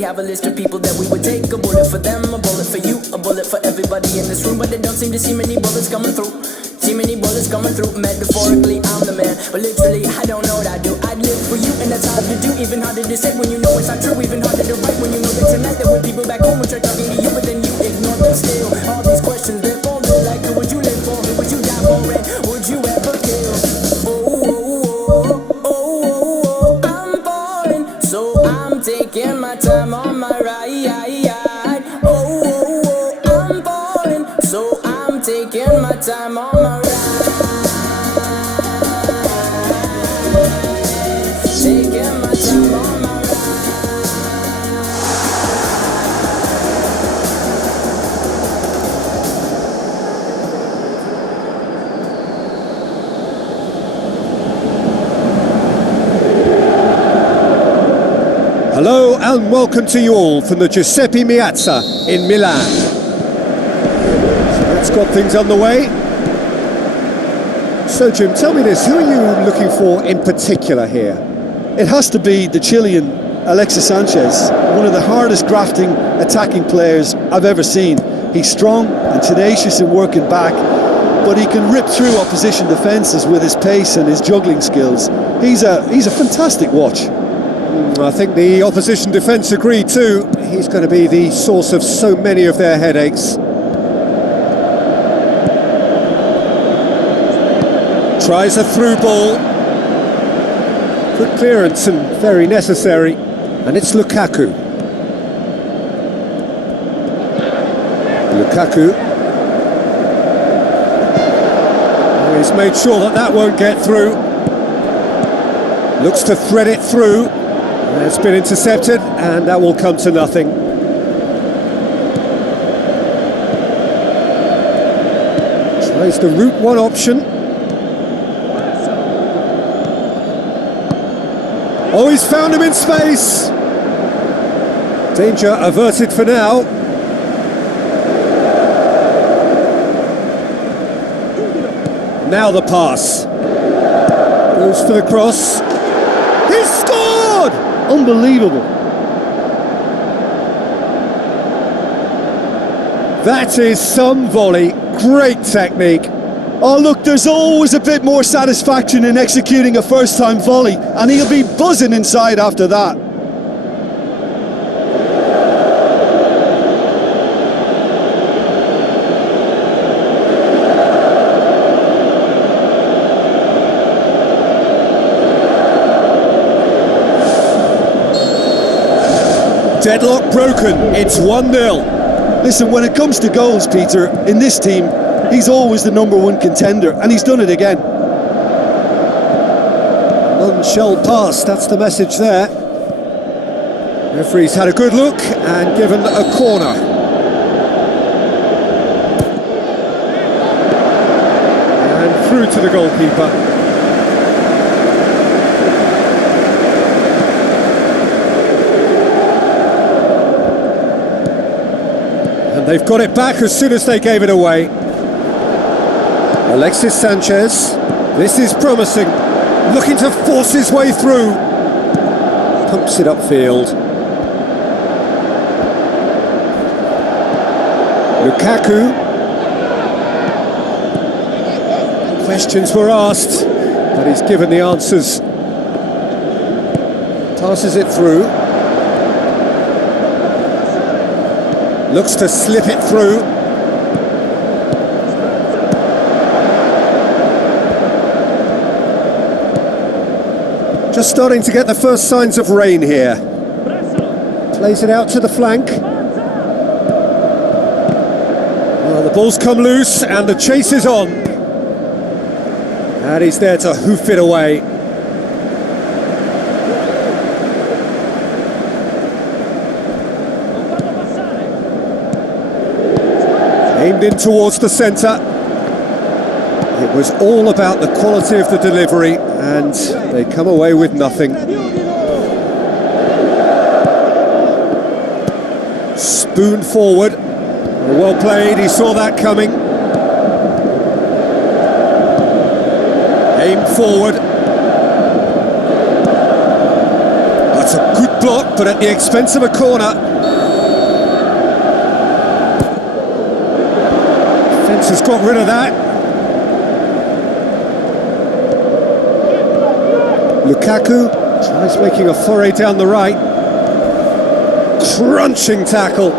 we have a list of people that we would take. A bullet for them, a bullet for you, a bullet for everybody in this room. But they don't seem to see many bullets coming through. See many bullets coming through. Metaphorically, I'm the man, but literally, I don't know what I do. I'd live for you, and that's hard to do. Even harder to say when you know it's not true. Even harder to write when you know that tonight there were people back home who tried talking to you, but then you ignore them still. All these questions, they're falling like, who would you live for? Who would you die for? And would you ever kill? I'm falling, so I'm taking my time on my ride. I'm falling, so I'm taking my time on my ride. Taking my time on my ride. Hello and welcome to you all from the Giuseppe Meazza in Milan. So let's got things underway. So Jim, tell me this, who are you looking for in particular here? It has to be the Chilean Alexis Sanchez, one of the hardest grafting attacking players I've ever seen. He's strong and tenacious in working back, but he can rip through opposition defences with his pace and his juggling skills. He's a fantastic watch. I think the opposition defence agree too. He's going to be the source of so many of their headaches. Tries a through ball. Good clearance and very necessary. And it's Lukaku. He's made sure that that won't get through. Looks to thread it through. It's been intercepted, and that will come to nothing. Tries the route one option. Oh, he's found him in space. Danger averted for now. Now the pass. Goes for the cross. He's scored! Unbelievable. That is some volley. Great technique. Oh look, there's always a bit more satisfaction in executing a first-time volley, and he'll be buzzing inside after that. Deadlock broken, it's 1-0. Listen, when it comes to goals, Peter, in this team, he's always the #1 contender, and he's done it again. None shall pass, that's the message there. Referee's had a good look and given a corner. And through to the goalkeeper. And they've got it back as soon as they gave it away. Alexis Sanchez, this is promising, looking to force his way through. Pumps it upfield. Lukaku. Questions were asked, but he's given the answers. Passes it through. Looks to slip it through. Just starting to get the first signs of rain here. Plays it out to the flank. Well, the ball's come loose and the chase is on. And he's there to hoof it away. Aimed in towards the centre. It was all about the quality of the delivery, and they come away with nothing. Spoon forward. Well played, he saw that coming. Aimed forward. That's a good block, but at the expense of a corner. Defence has got rid of that. Lukaku tries making a foray down the right. Crunching tackle.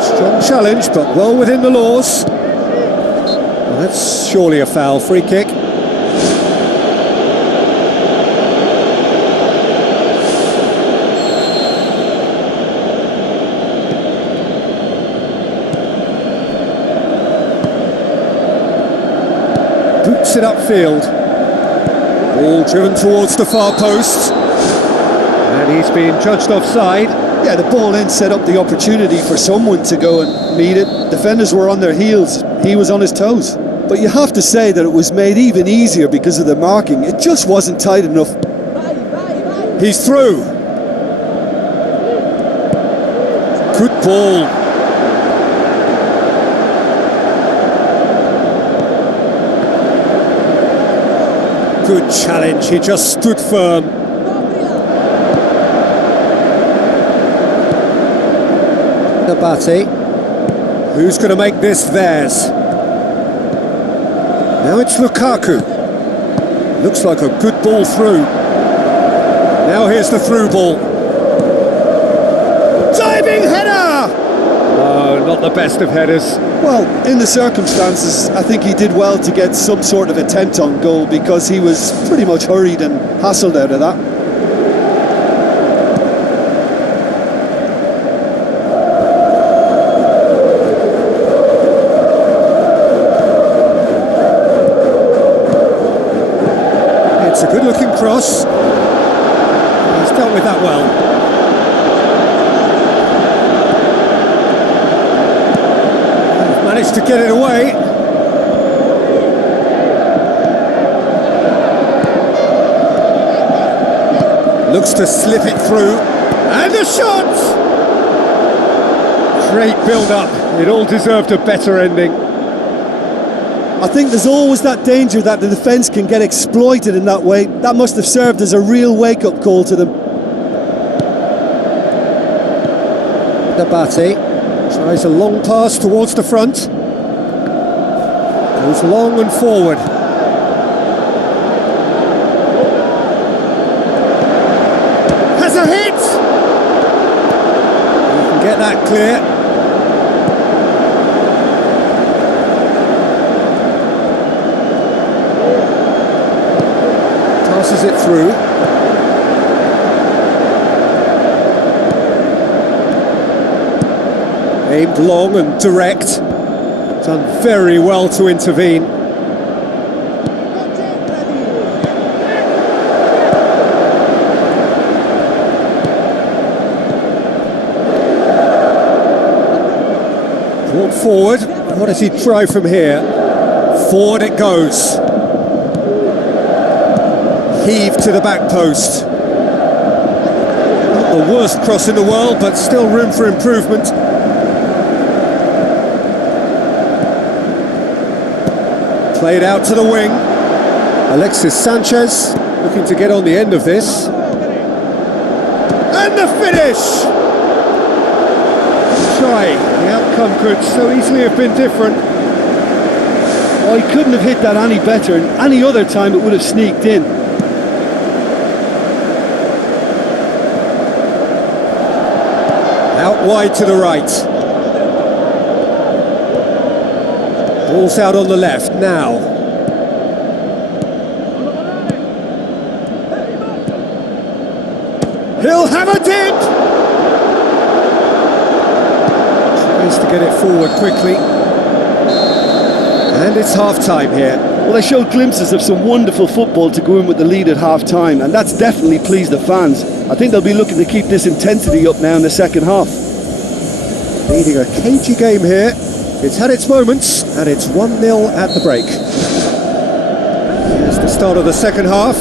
Strong challenge, but well within the laws. Well, that's surely a foul. Free kick. Boots it upfield. Ball driven towards the far post. And he's being judged offside. Yeah, the ball in set up the opportunity for someone to go and meet it. Defenders were on their heels, he was on his toes. But you have to say that it was made even easier because of the marking. It just wasn't tight enough. He's through. Good ball. Good challenge, he just stood firm. Nabate. Who's going to make this theirs? Now it's Lukaku. Looks like a good ball through. Now here's the through ball. Diving header! Oh, not the best of headers. Well, in the circumstances, I think he did well to get some sort of attempt on goal because he was pretty much hurried and hassled out of that. It's a good-looking cross. He's dealt with that well. Managed to get it away. Looks to slip it through. And the shot! Great build-up. It all deserved a better ending. I think there's always that danger that the defence can get exploited in that way. That must have served as a real wake-up call to them. Nabate tries a long pass towards the front. Goes long and forward. Has a hit! You can get that clear. Passes it through. Aimed long and direct. Done very well to intervene. Brought forward. What does he try from here? Forward it goes. Heave to the back post. Not the worst cross in the world, but still room for improvement. Played out to the wing. Alexis Sanchez looking to get on the end of this. And the finish! Shy, the outcome could so easily have been different. Oh, he couldn't have hit that any better, and any other time it would have sneaked in. Out wide to the right. Ball's out on the left now. He'll have a dip! Tries to get it forward quickly. And it's half-time here. Well, they showed glimpses of some wonderful football to go in with the lead at half-time, and that's definitely pleased the fans. I think they'll be looking to keep this intensity up now in the second half. Leading a cagey game here. It's had its moments, and it's 1-0 at the break. Here's the start of the second half.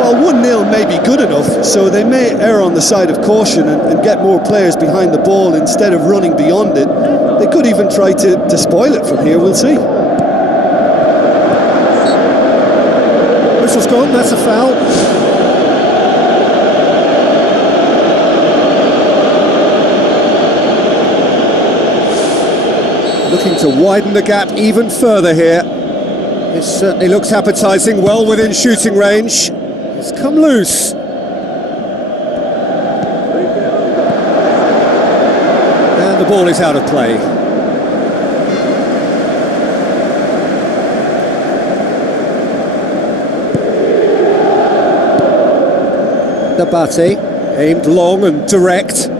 Well, 1-0 may be good enough, so they may err on the side of caution and get more players behind the ball instead of running beyond it. They could even try to spoil it from here, we'll see. Whistle's gone, that's a foul. Looking to widen the gap even further here. This certainly looks appetising, well within shooting range. It's come loose. And the ball is out of play. Nabate, aimed long and direct.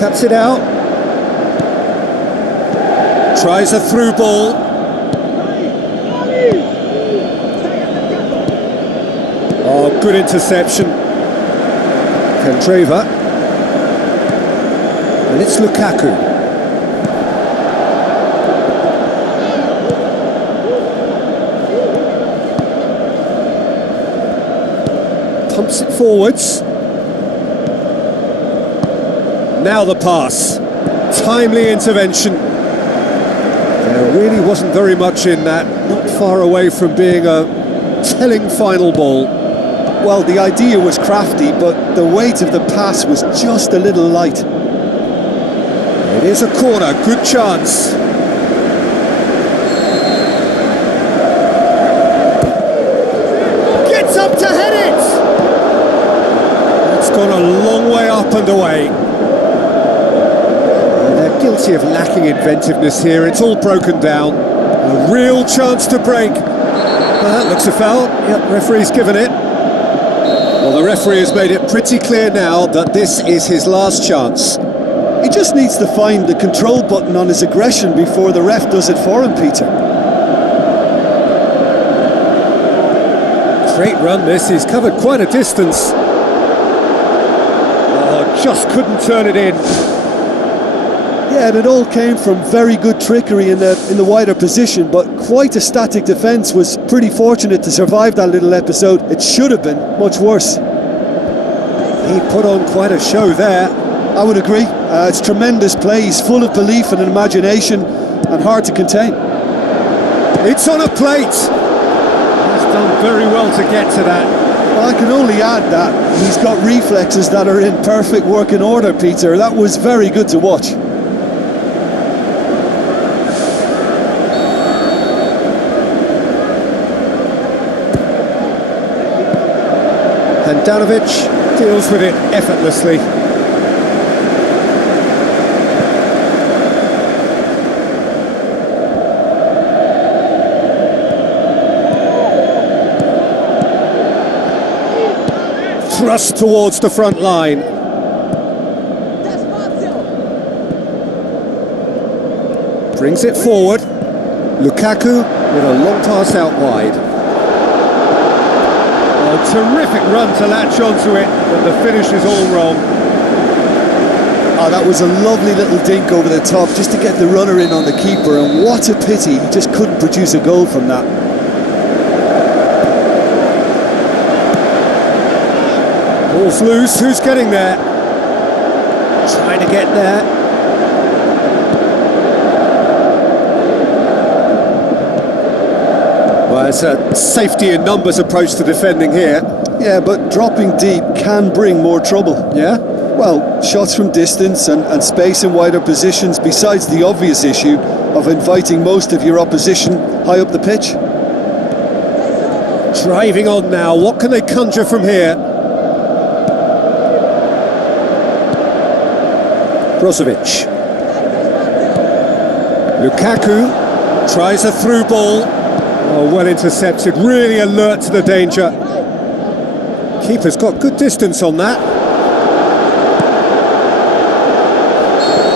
Cuts it out. Tries a through ball. Oh, good interception. Candreva. And it's Lukaku. Pumps it forwards. Now the pass. Timely intervention. There really wasn't very much in that. Not far away from being a telling final ball. Well, the idea was crafty, but the weight of the pass was just a little light. It is a corner, good chance. Gets up to head it! It's gone a long way up and away. They're guilty of lacking inventiveness here. It's all broken down. A real chance to break. That looks a foul. Yep, referee's given it. Well, the referee has made it pretty clear now that this is his last chance. He just needs to find the control button on his aggression before the ref does it for him, Peter. Great run this, he's covered quite a distance. Oh, just couldn't turn it in. Yeah, and it all came from very good trickery in the wider position, but quite a static defence. Was pretty fortunate to survive that little episode. It should have been much worse. He put on quite a show there. I would agree. It's tremendous play. He's full of belief and imagination and hard to contain. It's on a plate. He's done very well to get to that. Well, I can only add that he's got reflexes that are in perfect working order, Peter. That was very good to watch. Handanovic deals with it effortlessly. Thrust towards the front line. Brings it forward. Lukaku with a long pass out wide. A terrific run to latch onto it, but the finish is all wrong. Oh, that was a lovely little dink over the top just to get the runner in on the keeper, and what a pity he just couldn't produce a goal from that. Ball's loose, who's getting there? Trying to get there. Well, it's a safety in numbers approach to defending here. Yeah, but dropping deep can bring more trouble. Yeah? Well, shots from distance and space in wider positions, besides the obvious issue of inviting most of your opposition high up the pitch. Driving on now, what can they conjure from here? Brozovic. Lukaku tries a through ball. Oh, well intercepted, really alert to the danger. Keeper's got good distance on that.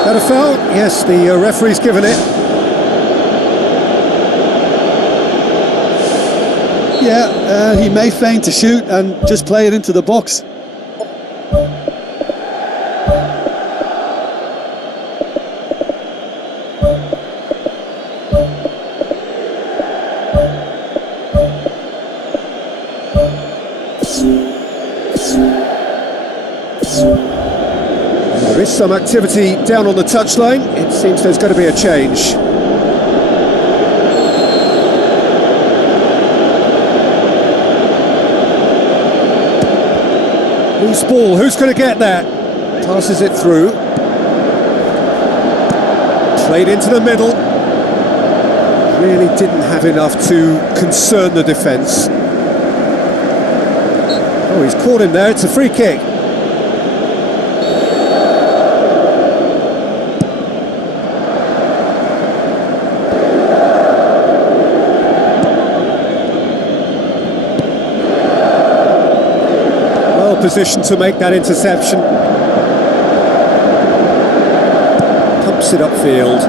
That a foul? Yes, the referee's given it. Yeah, he may feign to shoot and just play it into the box. There is some activity down on the touchline. It seems there's going to be a change. Loose ball, who's going to get that? Passes it through. Played into the middle. Really didn't have enough to concern the defence. Oh, he's caught him there, it's a free kick. Well positioned to make that interception. Pumps it upfield.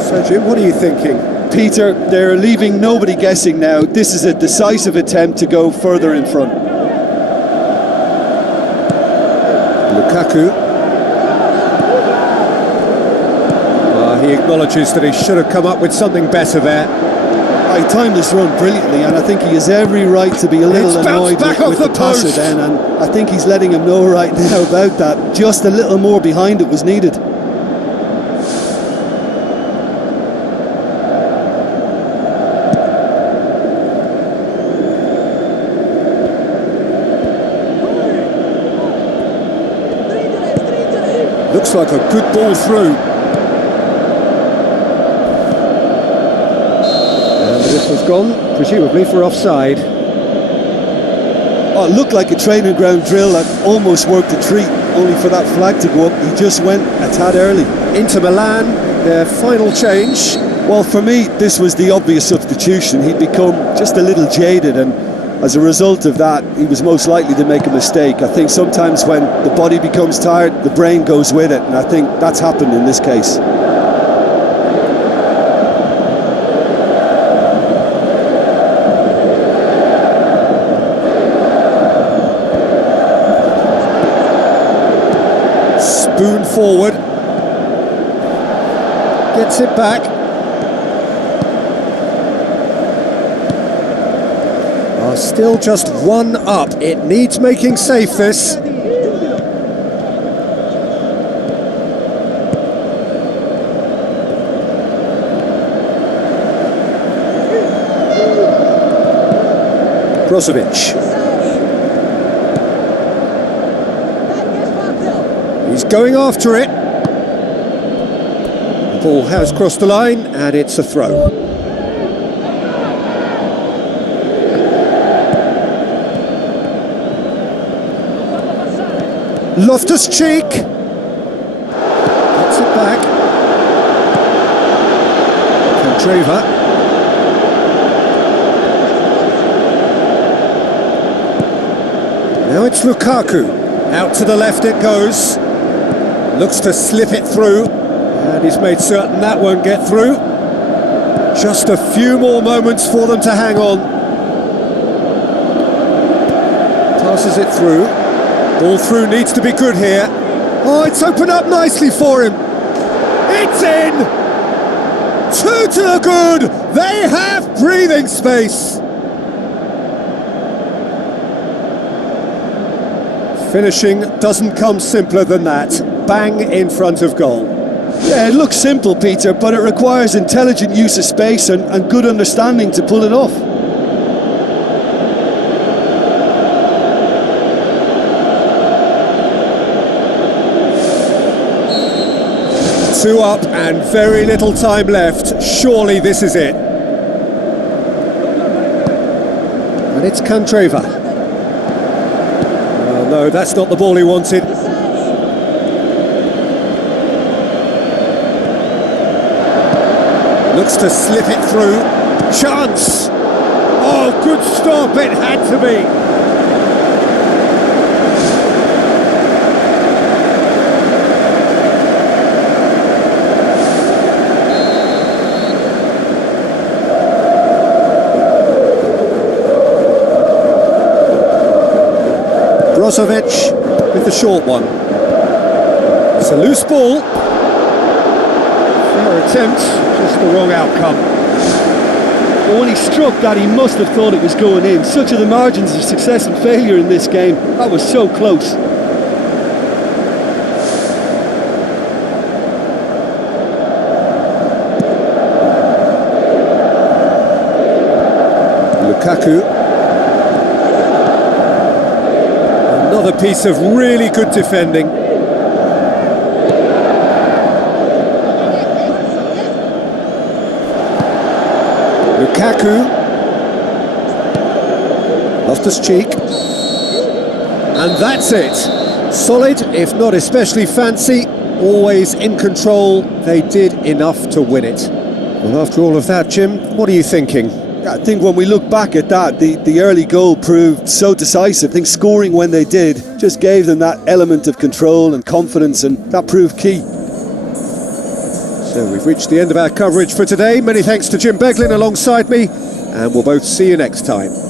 So Jim, what are you thinking? Peter, they're leaving nobody guessing now. This is a decisive attempt to go further in front. Lukaku. He acknowledges that he should have come up with something better there. He timed this run brilliantly, and I think he has every right to be a little annoyed with the passer then, and I think he's letting him know right now about that. Just a little more behind it was needed. Looks like a good ball through. And this was gone, presumably for offside. Oh, it looked like a training ground drill that almost worked a treat, only for that flag to go up. He just went a tad early. Inter Milan, their final change. Well, for me, this was the obvious substitution. He'd become just a little jaded, and as a result of that, he was most likely to make a mistake. I think sometimes when the body becomes tired, the brain goes with it, and I think that's happened in this case. Spoon forward. Gets it back. Still just one up. It needs making safe, this. Brozovic. He's going after it. The ball has crossed the line and it's a throw. Loftus-Cheek gets it back. Candreva. Now it's Lukaku. Out to the left it goes. Looks to slip it through. And he's made certain that won't get through. Just a few more moments for them to hang on. Passes it through. Ball through needs to be good here. Oh, it's opened up nicely for him. It's in! 2 to the good! They have breathing space! Finishing doesn't come simpler than that. Bang in front of goal. Yeah, it looks simple, Peter, but it requires intelligent use of space and good understanding to pull it off. Two up and very little time left. Surely this is it. And it's Candreva. Oh no, that's not the ball he wanted. Looks to slip it through. Chance! Oh, good stop, it had to be. Brozovic with the short one. It's a loose ball. Fair attempt, just the wrong outcome. But when he struck that, he must have thought it was going in. Such are the margins of success and failure in this game. That was so close. Lukaku. Another piece of really good defending. Lukaku. Loftus-Cheek. And that's it. Solid, if not especially fancy, always in control. They did enough to win it. Well, after all of that, Jim, what are you thinking? I think when we look back at that, the early goal proved so decisive. I think scoring when they did just gave them that element of control and confidence, and that proved key. So we've reached the end of our coverage for today. Many thanks to Jim Beglin alongside me, and we'll both see you next time.